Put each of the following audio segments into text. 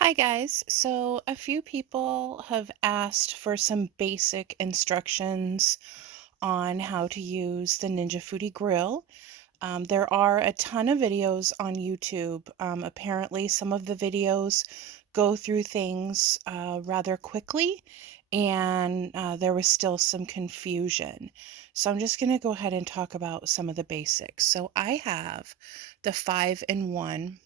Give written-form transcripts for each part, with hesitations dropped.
Hi guys. So a few people have asked for some basic instructions on how to use the Ninja Foodi Grill. There are a ton of videos on YouTube. Apparently, some of the videos go through things rather quickly, and there was still some confusion. So I'm just going to go ahead and talk about some of the basics. So I have the 5-in-1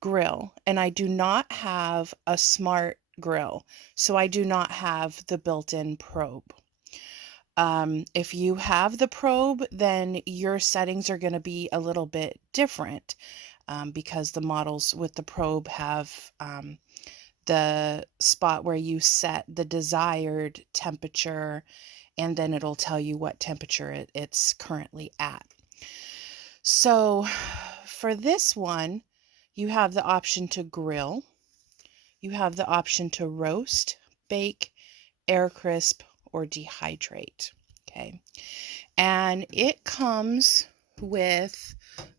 grill, and I do not have a smart grill, so I do not have the built-in probe. If you have the probe, then your settings are going to be a little bit different because the models with the probe have the spot where you set the desired temperature, and then it'll tell you what temperature it's currently at. So for this one, you have the option to grill. You have the option to roast, bake, air crisp, or dehydrate. Okay. And it comes with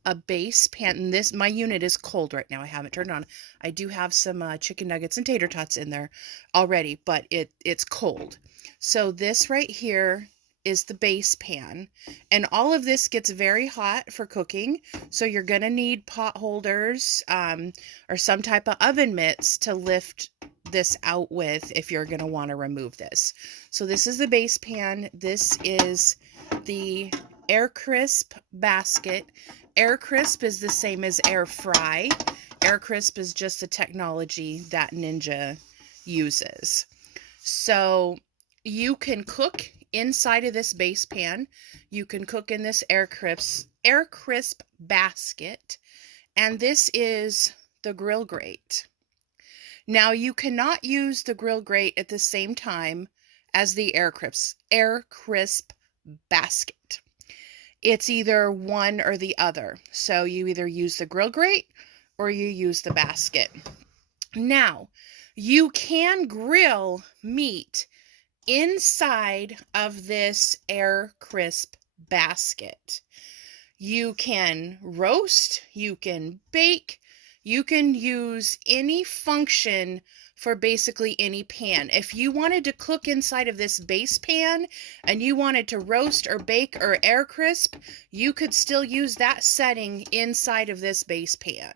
a base pan. And my unit is cold right now. I haven't turned it on. I do have some chicken nuggets and tater tots in there already, but it's cold. So this right here is the base pan, and all of this gets very hot for cooking. So you're going to need pot holders or some type of oven mitts to lift this out with if you're going to want to remove this. So this is the base pan. This is the air crisp basket. Air crisp is the same as air fry. Air crisp is just the technology that Ninja uses. So you can cook inside of this base pan. You can cook in this air crisp basket, and this is the grill grate. Now you cannot use the grill grate at the same time as the air crisp basket. It's either one or the other. So you either use the grill grate or you use the basket. Now, you can grill meat inside of this air crisp basket. You can roast, you can bake, you can use any function for basically any pan. If you wanted to cook inside of this base pan and you wanted to roast or bake or air crisp, you could still use that setting inside of this base pan.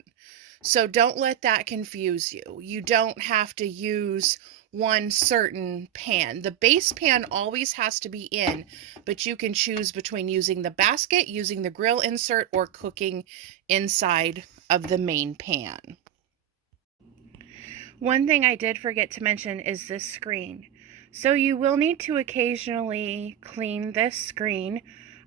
So don't let that confuse you. You don't have to use one certain pan. The base pan always has to be in, but you can choose between using the basket, using the grill insert, or cooking inside of the main pan. One thing I did forget to mention is this screen. So you will need to occasionally clean this screen.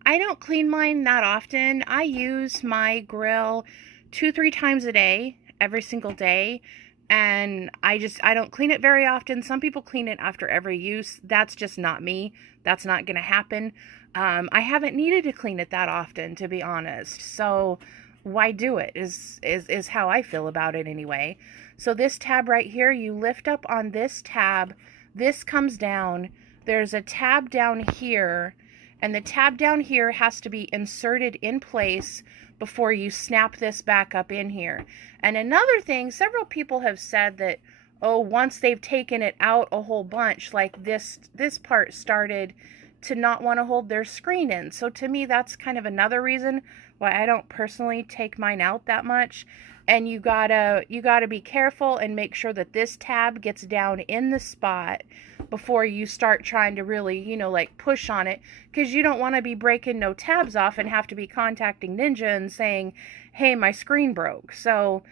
I don't clean mine that often. I use my grill 2-3 times a day, every single day. And I don't clean it very often. Some people clean it after every use. That's just not me. That's not going to happen. I haven't needed to clean it that often, to be honest. So why do it is how I feel about it anyway. So this tab right here, you lift up on this tab. This comes down. There's a tab down here, and the tab down here has to be inserted in place before you snap this back up in here. And another thing, several people have said that, oh, once they've taken it out a whole bunch, like this part started to not want to hold their screen in. So to me, that's kind of another reason why I don't personally take mine out that much. And you gotta be careful and make sure that this tab gets down in the spot before you start trying to really, like push on it, because you don't want to be breaking no tabs off and have to be contacting Ninja and saying, hey, my screen broke. So,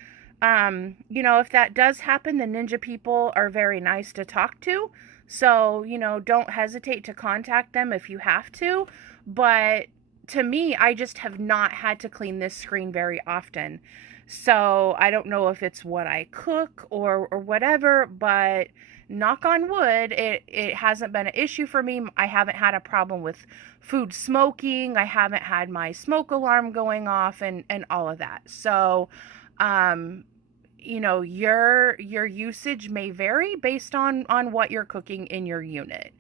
if that does happen, the Ninja people are very nice to talk to. So, don't hesitate to contact them if you have to. But to me, I just have not had to clean this screen very often. So I don't know if it's what I cook or whatever, but knock on wood, it hasn't been an issue for me. I haven't had a problem with food smoking. I haven't had my smoke alarm going off and all of that. So, your usage may vary based on what you're cooking in your unit.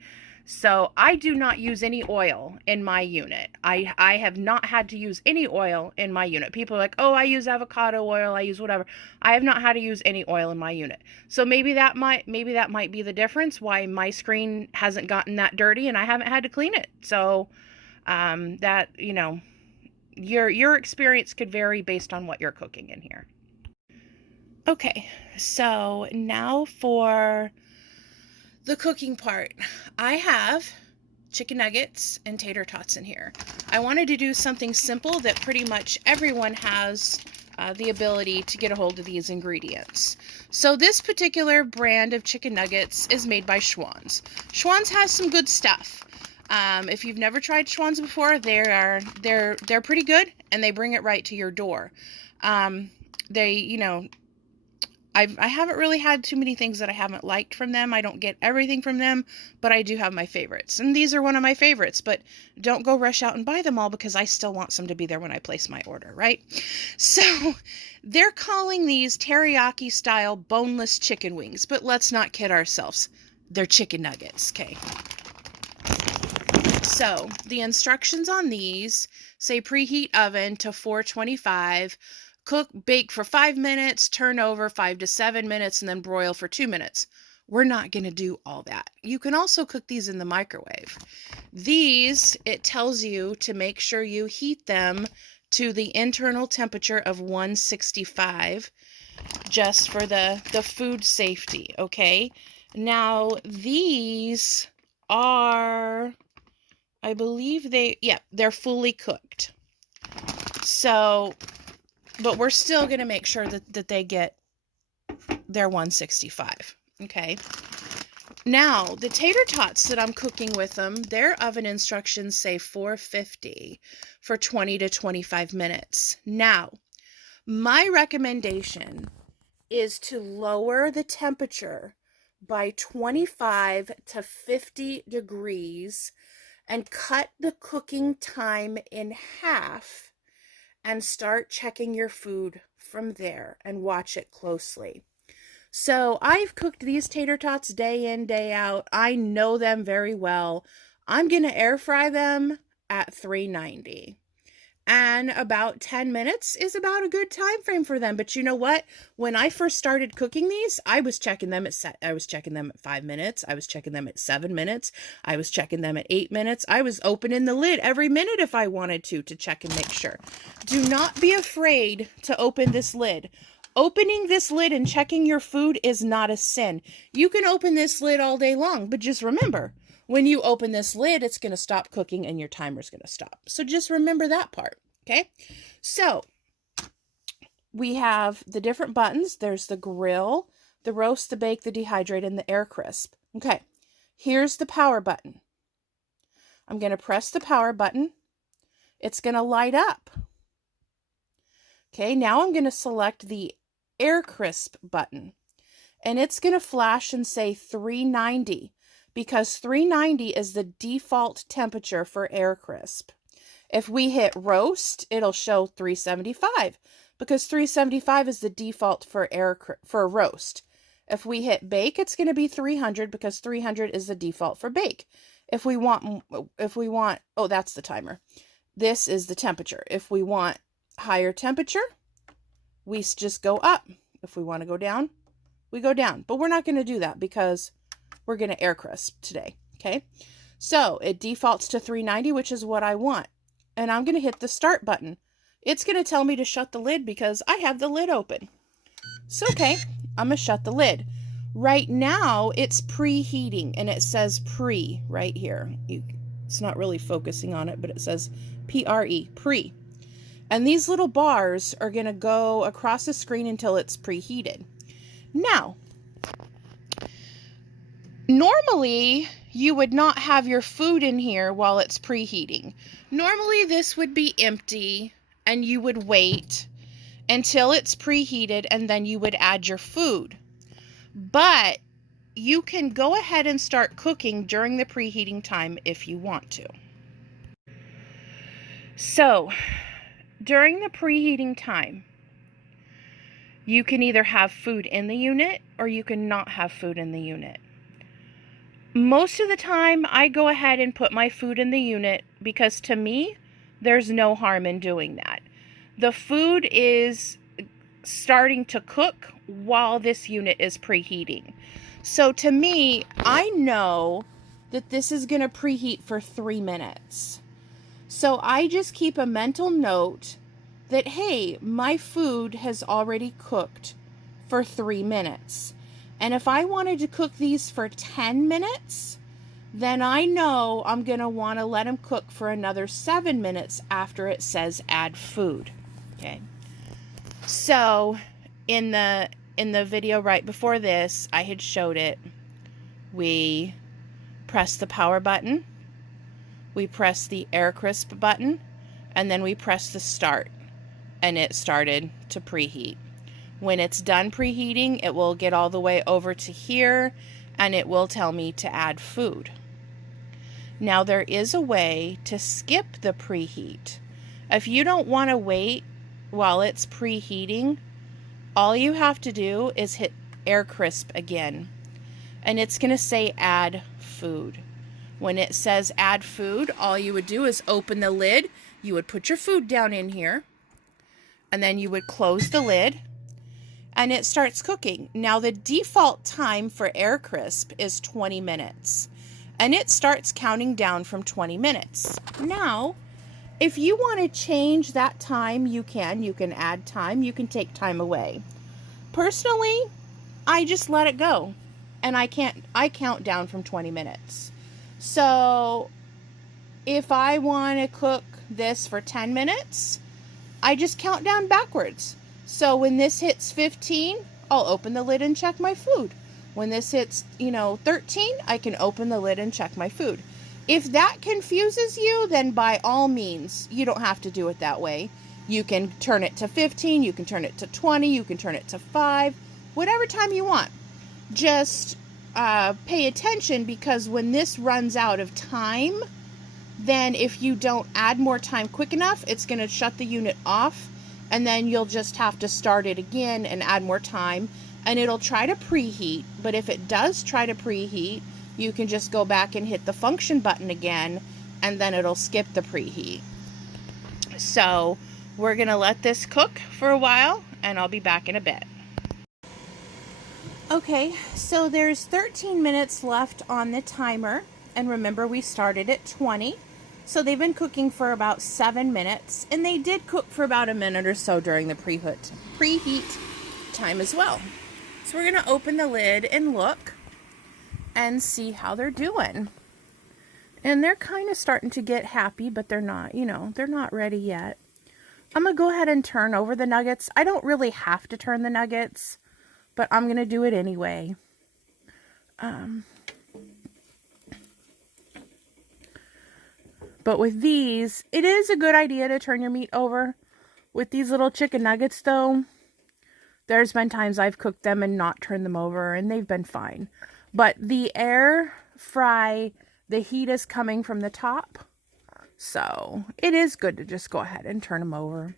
So I do not use any oil in my unit. I have not had to use any oil in my unit. People are like, oh, I use avocado oil, I use whatever. I have not had to use any oil in my unit. So maybe that might be the difference why my screen hasn't gotten that dirty and I haven't had to clean it. So that, your experience could vary based on what you're cooking in here. Okay, so now for the cooking part. I have chicken nuggets and tater tots in here. I wanted to do something simple that pretty much everyone has the ability to get a hold of these ingredients. So this particular brand of chicken nuggets is made by Schwan's. Schwan's has some good stuff. If you've never tried Schwan's before, they're pretty good, and they bring it right to your door. I haven't really had too many things that I haven't liked from them. I don't get everything from them, but I do have my favorites. And these are one of my favorites, but don't go rush out and buy them all because I still want some to be there when I place my order, right? So they're calling these teriyaki style boneless chicken wings, but let's not kid ourselves. They're chicken nuggets, okay? So the instructions on these say preheat oven to 425. Bake for 5 minutes, turn over 5 to 7 minutes, and then broil for 2 minutes. We're not going to do all that. You can also cook these in the microwave. These, it tells you to make sure you heat them to the internal temperature of 165, just for the food safety, okay? Now, these are, I believe they're fully cooked. So, but we're still going to make sure that they get their 165, okay? Now, the tater tots that I'm cooking with them, their oven instructions say 450 for 20 to 25 minutes. Now, my recommendation is to lower the temperature by 25 to 50 degrees and cut the cooking time in half, and start checking your food from there and watch it closely. So I've cooked these tater tots day in, day out. I know them very well. I'm going to air fry them at 390. And about 10 minutes is about a good time frame for them. But you know what? When I first started cooking these, I was checking them at 5 minutes. I was checking them at 7 minutes. I was checking them at 8 minutes. I was opening the lid every minute if I wanted to check and make sure. Do not be afraid to open this lid. Opening this lid and checking your food is not a sin. You can open this lid all day long, but just remember, when you open this lid, it's going to stop cooking and your timer's going to stop. So just remember that part, okay? So we have the different buttons. There's the grill, the roast, the bake, the dehydrate, and the air crisp. Okay, here's the power button. I'm going to press the power button. It's going to light up. Okay, now I'm going to select the air crisp button, and it's going to flash and say 390. Because 390 is the default temperature for air crisp. If we hit roast, it'll show 375 because 375 is the default for roast. If we hit bake, it's going to be 300 because 300 is the default for bake. If we want, oh, that's the timer. This is the temperature. If we want higher temperature, we just go up. If we want to go down, we go down. But we're not going to do that because we're going to air crisp today, okay? So it defaults to 390, which is what I want. And I'm going to hit the start button. It's going to tell me to shut the lid because I have the lid open. So, okay, I'm going to shut the lid. Right now, it's preheating, and it says pre right here. It's not really focusing on it, but it says P-R-E, pre. And these little bars are going to go across the screen until it's preheated. Now, normally, you would not have your food in here while it's preheating. Normally, this would be empty, and you would wait until it's preheated, and then you would add your food. But you can go ahead and start cooking during the preheating time if you want to. So, during the preheating time, you can either have food in the unit or you can not have food in the unit. Most of the time, I go ahead and put my food in the unit because to me, there's no harm in doing that. The food is starting to cook while this unit is preheating. So to me, I know that this is going to preheat for 3 minutes. So I just keep a mental note that, hey, my food has already cooked for 3 minutes. And if I wanted to cook these for 10 minutes, then I know I'm going to want to let them cook for another 7 minutes after it says add food. Okay. So in the video right before this, I had showed it. We press the power button, we press the air crisp button, and then we press the start, and it started to preheat. When it's done preheating, it will get all the way over to here, and it will tell me to add food. Now there is a way to skip the preheat. If you don't want to wait while it's preheating, all you have to do is hit air crisp again, and it's going to say add food. When it says add food, all you would do is open the lid. You would put your food down in here, and then you would close the lid, and it starts cooking. Now the default time for air crisp is 20 minutes, and it starts counting down from 20 minutes. Now, if you want to change that time, you can. You can add time, you can take time away. Personally, I just let it go, and I count down from 20 minutes. So if I want to cook this for 10 minutes, I just count down backwards. So when this hits 15, I'll open the lid and check my food. When this hits, 13, I can open the lid and check my food. If that confuses you, then by all means, you don't have to do it that way. You can turn it to 15, you can turn it to 20, you can turn it to 5, whatever time you want. Just pay attention, because when this runs out of time, then if you don't add more time quick enough, it's going to shut the unit off, and then you'll just have to start it again and add more time, and it'll try to preheat. But if it does try to preheat, you can just go back and hit the function button again, and then it'll skip the preheat. So we're going to let this cook for a while, and I'll be back in a bit. Okay, so there's 13 minutes left on the timer, and remember we started at 20, so they've been cooking for about 7 minutes, and they did cook for about a minute or so during the preheat time as well. So we're going to open the lid and look and see how they're doing. And they're kind of starting to get happy, but they're not, they're not ready yet. I'm going to go ahead and turn over the nuggets. I don't really have to turn the nuggets, but I'm going to do it anyway. But with these, it is a good idea to turn your meat over. With these little chicken nuggets, though, there's been times I've cooked them and not turned them over, and they've been fine. But the air fry, the heat is coming from the top, so it is good to just go ahead and turn them over.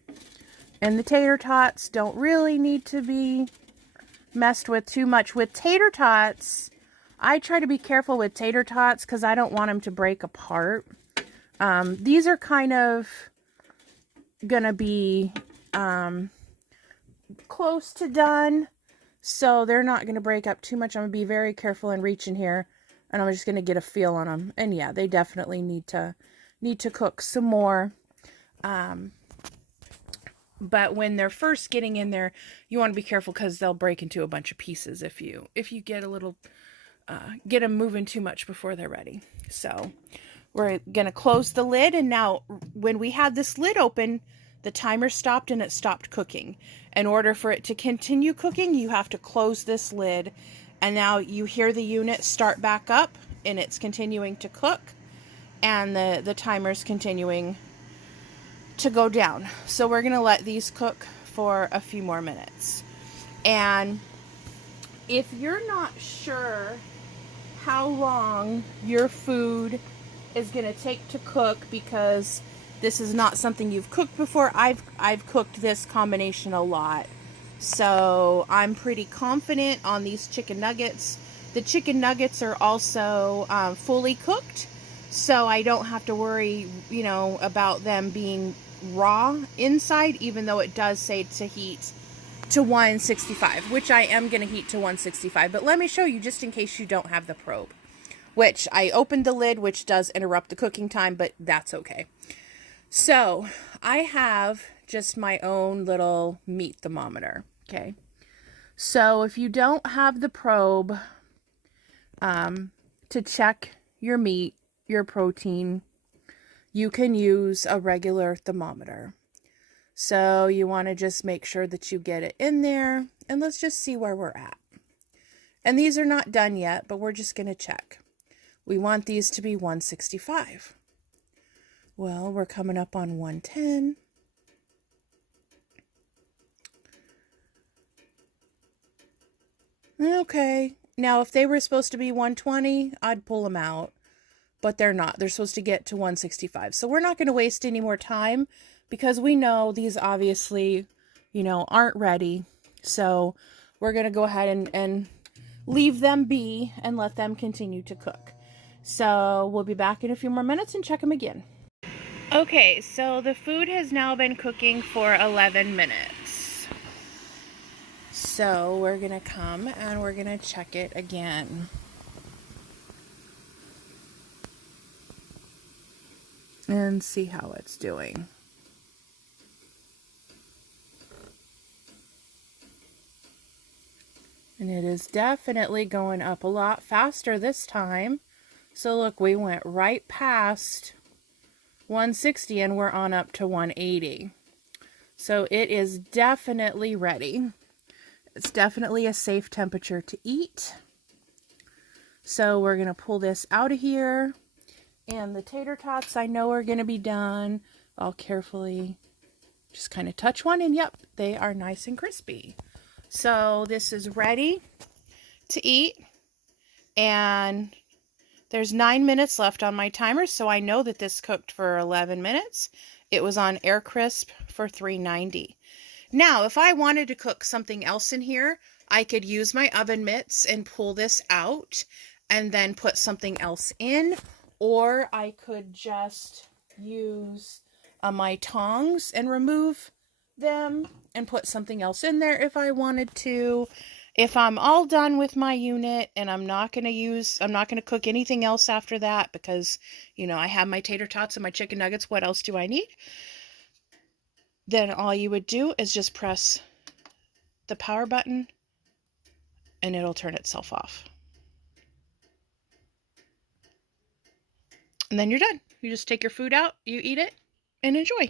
And the tater tots don't really need to be messed with too much. With tater tots, I try to be careful with tater tots because I don't want them to break apart. These are kind of gonna be close to done, so they're not gonna break up too much. I'm gonna be very careful and reach in here, and I'm just gonna get a feel on them. And yeah, they definitely need to cook some more. But when they're first getting in there, you want to be careful because they'll break into a bunch of pieces if you get a little get them moving too much before they're ready. So we're gonna close the lid, and now when we had this lid open, the timer stopped and it stopped cooking. In order for it to continue cooking, you have to close this lid, and now you hear the unit start back up, and it's continuing to cook, and the timer's continuing to go down. So we're gonna let these cook for a few more minutes. And if you're not sure how long your food is gonna take to cook, because this is not something you've cooked before, I've cooked this combination a lot, so I'm pretty confident on these chicken nuggets The chicken nuggets are also fully cooked, so I don't have to worry, you know, about them being raw inside, even though it does say to heat to 165, which I am going to heat to 165. But let me show you just in case you don't have the probe, which I opened the lid, which does interrupt the cooking time, but that's okay. So I have just my own little meat thermometer. Okay. So if you don't have the probe to check your meat, your protein, you can use a regular thermometer. So you want to just make sure that you get it in there, and let's just see where we're at. And these are not done yet, but we're just going to check. We want these to be 165. Well, we're coming up on 110. Okay. Now, if they were supposed to be 120, I'd pull them out, but they're not. They're supposed to get to 165. So we're not going to waste any more time because we know these obviously, you know, aren't ready. So we're going to go ahead and leave them be and let them continue to cook. So we'll be back in a few more minutes and check them again. Okay, so the food has now been cooking for 11 minutes. So we're going to come and we're going to check it again. And see how it's doing. And it is definitely going up a lot faster this time. So look, we went right past 160 and we're on up to 180. So it is definitely ready. It's definitely a safe temperature to eat. So we're going to pull this out of here. And the tater tots I know are going to be done. I'll carefully just kind of touch one and yep, they are nice and crispy. So this is ready to eat. And there's 9 minutes left on my timer, so I know that this cooked for 11 minutes. It was on air crisp for 390. Now, if I wanted to cook something else in here, I could use my oven mitts and pull this out and then put something else in, or I could just use my tongs and remove them and put something else in there if I wanted to. If I'm all done with my unit and I'm not going to cook anything else after that because, you know, I have my tater tots and my chicken nuggets, what else do I need? Then all you would do is just press the power button and it'll turn itself off. And then you're done. You just take your food out, you eat it, and enjoy.